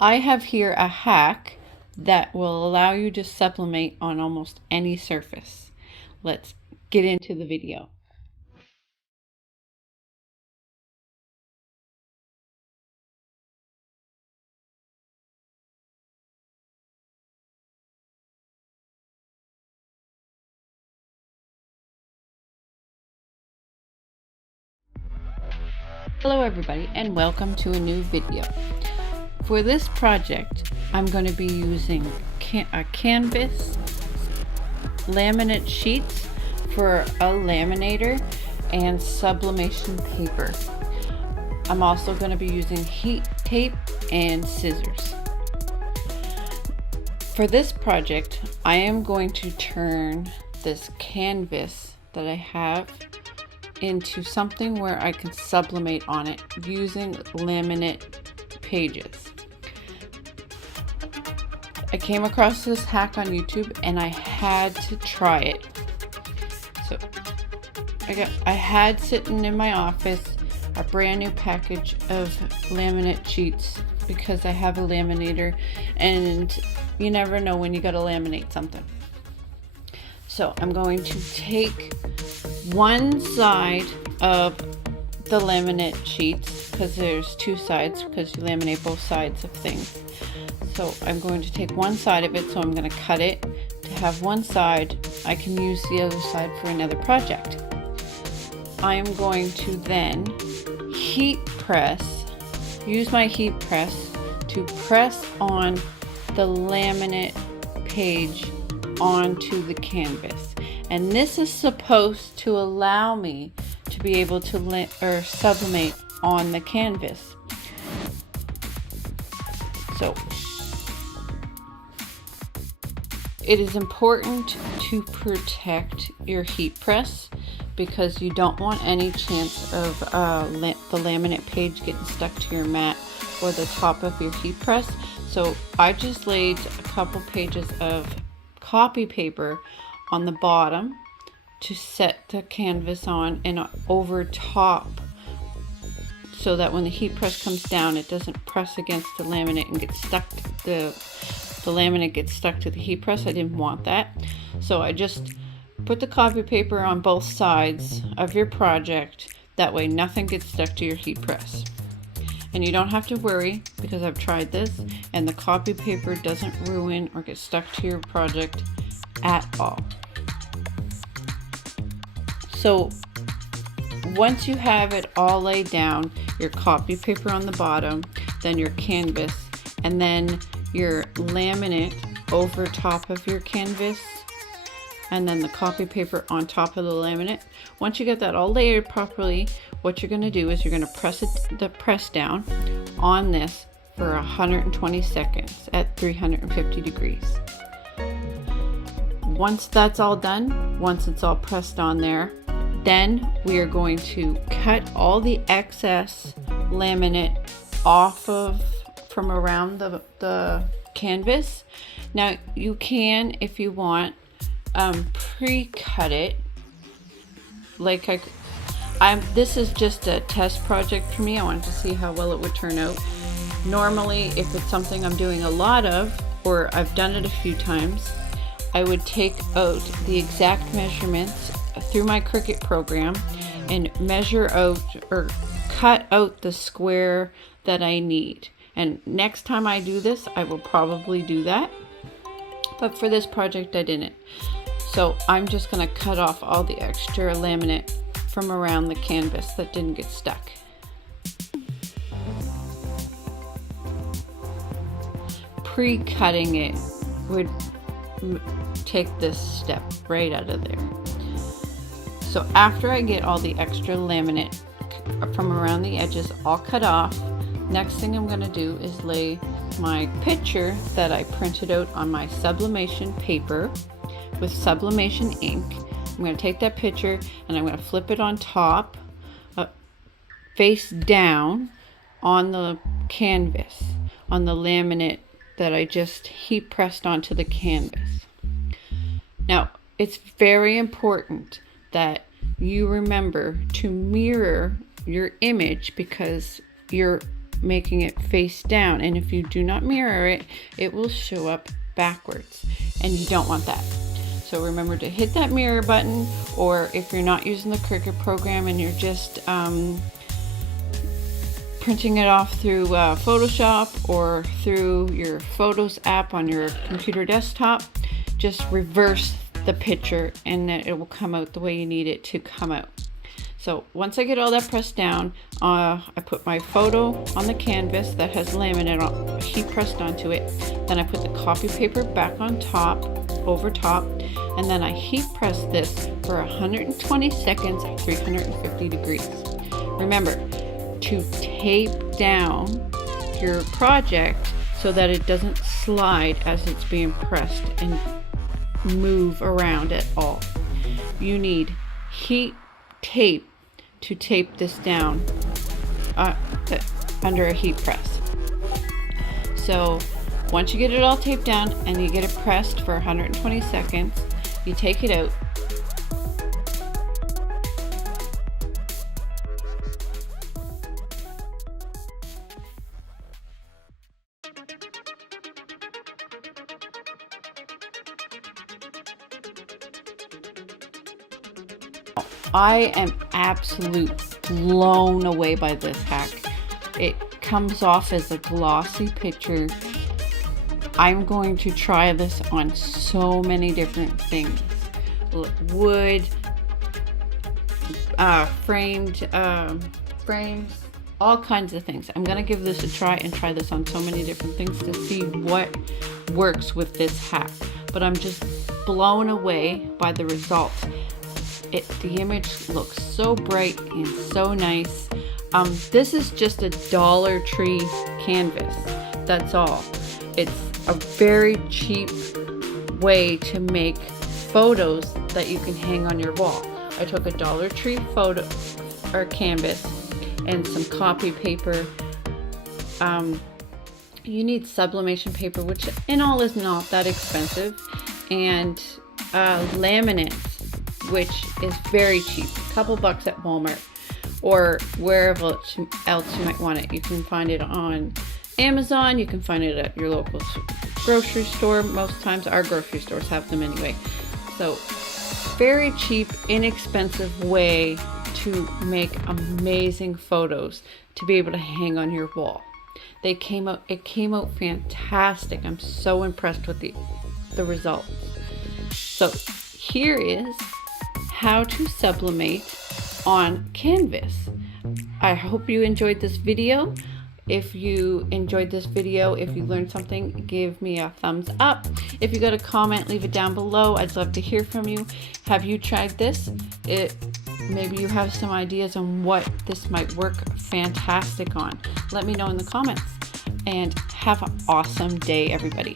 I have here a hack that will allow you to sublimate on almost any surface. Let's get into the video. Hello everybody and welcome to a new video. For this project, I'm going to be using a canvas, laminate sheets for a laminator, and sublimation paper. I'm also going to be using heat tape and scissors. For this project, I am going to turn this canvas that I have into something where I can sublimate on it using laminate pages. I came across this hack on YouTube and I had to try it. So I had sitting in my office a brand new package of laminate sheets because I have a laminator and you never know when you gotta laminate something. So I'm going to take one side of the laminate sheets, because there's two sides because you laminate both sides of things. So I'm going to take one side of it, so I'm going to cut it to have one side. I can use the other side for another project. I am going to then use my heat press to press on the laminate page onto the canvas. And this is supposed to allow me to be able to sublimate on the canvas. So it is important to protect your heat press because you don't want any chance of the laminate page getting stuck to your mat or the top of your heat press. So I just laid a couple pages of copy paper on the bottom to set the canvas on and over top, so that when the heat press comes down it doesn't press against the laminate and get stuck the laminate gets stuck to the heat press. I didn't want that, so I just put the copy paper on both sides of your project. That way nothing gets stuck to your heat press. And you don't have to worry because I've tried this and the copy paper doesn't ruin or get stuck to your project at all. So once you have it all laid down, your copy paper on the bottom, then your canvas, and then your laminate over top of your canvas, and then the copy paper on top of the laminate. Once you get that all layered properly, what you're going to do is you're going to press down on this for 120 seconds at 350 degrees. Once that's all done, once it's all pressed on there, then we are going to cut all the excess laminate off from around the canvas. Now you can, if you want, pre-cut it. Like this is just a test project for me. I wanted to see how well it would turn out. Normally, if it's something I'm doing a lot of, or I've done it a few times, I would take out the exact measurements through my Cricut program and measure out or cut out the square that I need. And next time I do this, I will probably do that. But for this project, I didn't. So I'm just going to cut off all the extra laminate from around the canvas that didn't get stuck. Pre-cutting it would take this step right out of there. So after I get all the extra laminate from around the edges all cut off, next thing I'm going to do is lay my picture that I printed out on my sublimation paper with sublimation ink. I'm going to take that picture and I'm going to flip it on top, face down on the canvas, on the laminate that I just heat pressed onto the canvas. Now, it's very important that you remember to mirror your image because your making it face down, and if you do not mirror it, it will show up backwards, and you don't want that. So remember to hit that mirror button, or if you're not using the Cricut program and you're just printing it off through Photoshop or through your Photos app on your computer desktop, just reverse the picture and then it will come out the way you need it to come out. So once I get all that pressed down, I put my photo on the canvas that has laminate heat pressed onto it. Then I put the copy paper back on top, over top, and then I heat press this for 120 seconds at 350 degrees. Remember to tape down your project so that it doesn't slide as it's being pressed and move around at all. You need heat tape to tape this down under a heat press. So once you get it all taped down and you get it pressed for 120 seconds, you take it out. I am absolutely blown away by this hack. It comes off as a glossy picture. I'm going to try this on so many different things. Wood, framed frames, all kinds of things. I'm going to give this a try and try this on so many different things to see what works with this hack. But I'm just blown away by the results. The image looks so bright and so nice. This is just a Dollar Tree canvas. That's all. It's a very cheap way to make photos that you can hang on your wall. I took a Dollar Tree photo or canvas and some copy paper. You need sublimation paper, which in all is not that expensive, and laminate, which is very cheap, a couple bucks at Walmart or wherever else you might want it. You can find it on Amazon, you can find it at your local grocery store. Most times our grocery stores have them anyway. So very cheap, inexpensive way to make amazing photos to be able to hang on your wall. It came out fantastic. I'm so impressed with the results. So here is how to sublimate on canvas. I hope you enjoyed this video. If you enjoyed this video, if you learned something, give me a thumbs up. If you got a comment, leave it down below. I'd love to hear from you. Have you tried this? Maybe you have some ideas on what this might work fantastic on. Let me know in the comments. And have an awesome day, everybody.